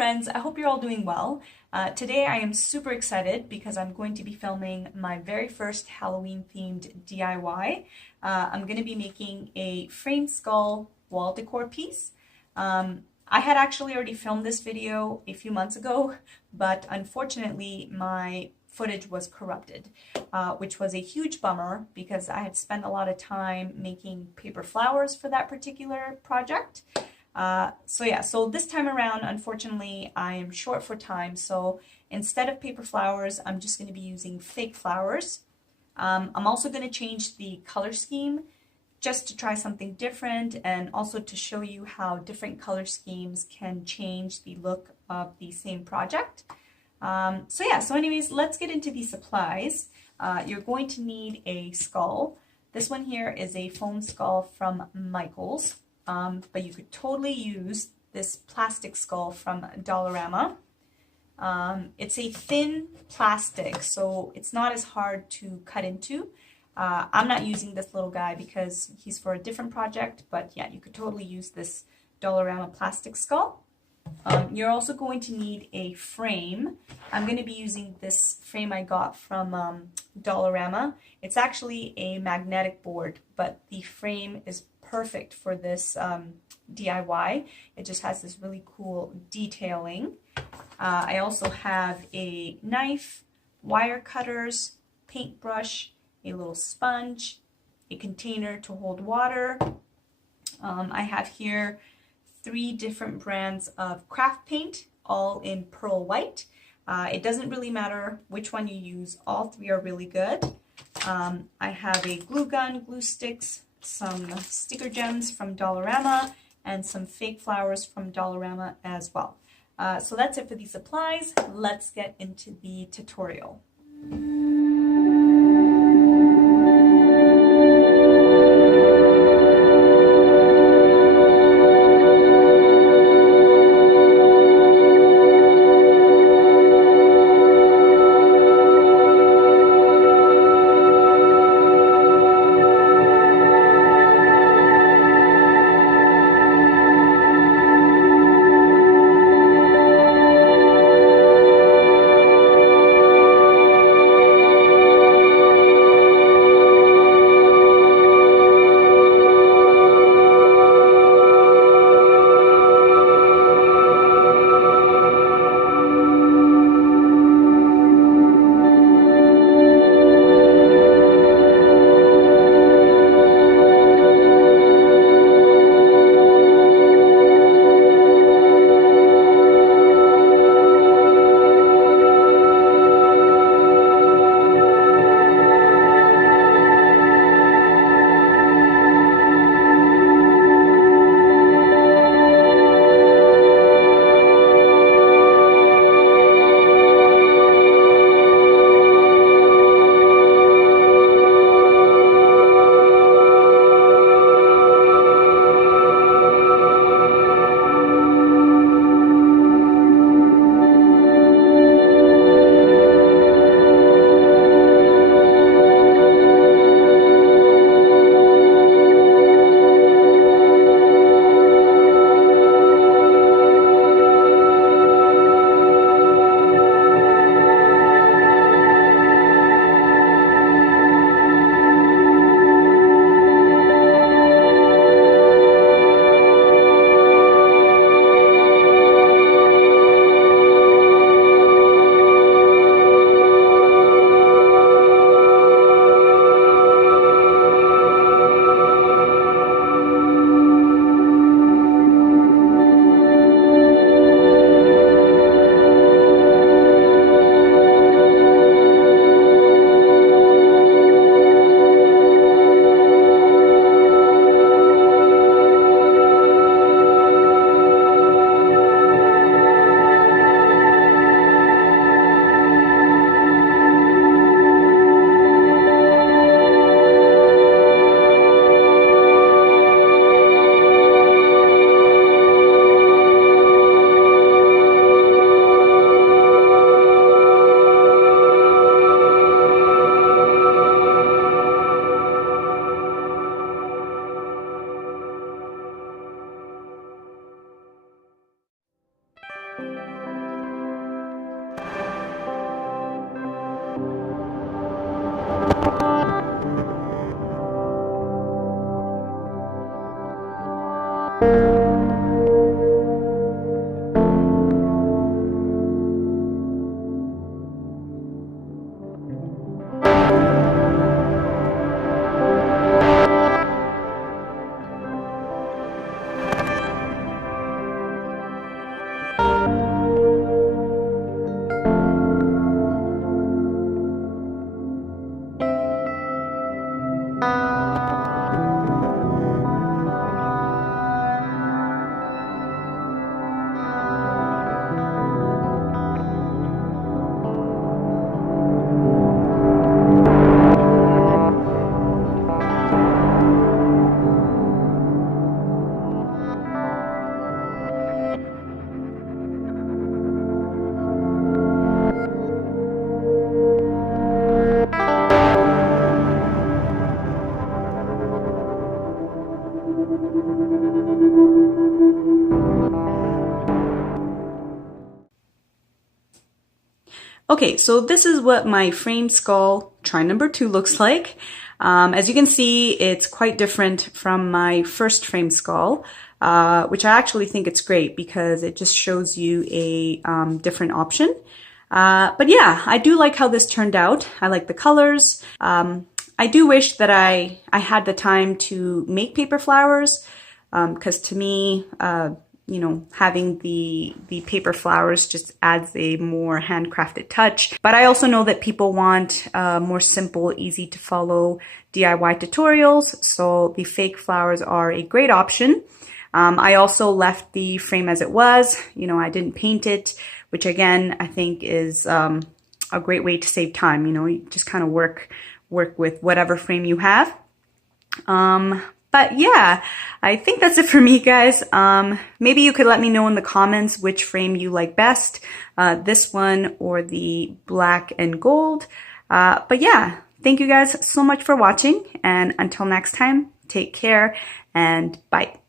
friends, I hope you're all doing well. Today I am super excited because I'm going to be filming my very first Halloween themed DIY. I'm going to be making a frame skull wall decor piece. I had actually already filmed this video a few months ago, but unfortunately my footage was corrupted, which was a huge bummer because I had spent a lot of time making paper flowers for that particular project. So this time around, unfortunately, I am short for time. So instead of paper flowers, I'm just going to be using fake flowers. I'm also going to change the color scheme just to try something different and also to show you how different color schemes can change the look of the same project. So anyways, let's get into the supplies. You're going to need a skull. This one here is a foam skull from Michaels. But you could totally use this plastic skull from Dollarama. It's a thin plastic, so it's not as hard to cut into. I'm not using this little guy because he's for a different project, but yeah, you could totally use this Dollarama plastic skull. You're also going to need a frame. I'm going to be using this frame I got from Dollarama. It's actually a magnetic board, but the frame is perfect for this DIY. It just has this really cool detailing. I also have a knife, wire cutters, paintbrush, a little sponge, a container to hold water. I have here 3 different brands of craft paint, all in pearl white. It doesn't really matter which one you use, all 3 are really good. I have a glue gun, glue sticks, some sticker gems from Dollarama, and some fake flowers from Dollarama as well. So that's it for the supplies. Let's get into the tutorial. Okay, so this is what my frame skull try number 2 looks like. As you can see, it's quite different from my first frame skull, which I actually think it's great because it just shows you a different option. But yeah, I do like how this turned out. I like the colors. I do wish that I had the time to make paper flowers, because to me, you know, having the paper flowers just adds a more handcrafted touch. But I also know that people want more simple, easy to follow DIY tutorials, so the fake flowers are a great option. I also left the frame as it was. You know, I didn't paint it, which again, I think is a great way to save time. You know, you just kind of work with whatever frame you have. But yeah, I think that's it for me, guys. Maybe you could let me know in the comments which frame you like best, this one or the black and gold. But yeah, thank you guys so much for watching, and until next time, take care and bye.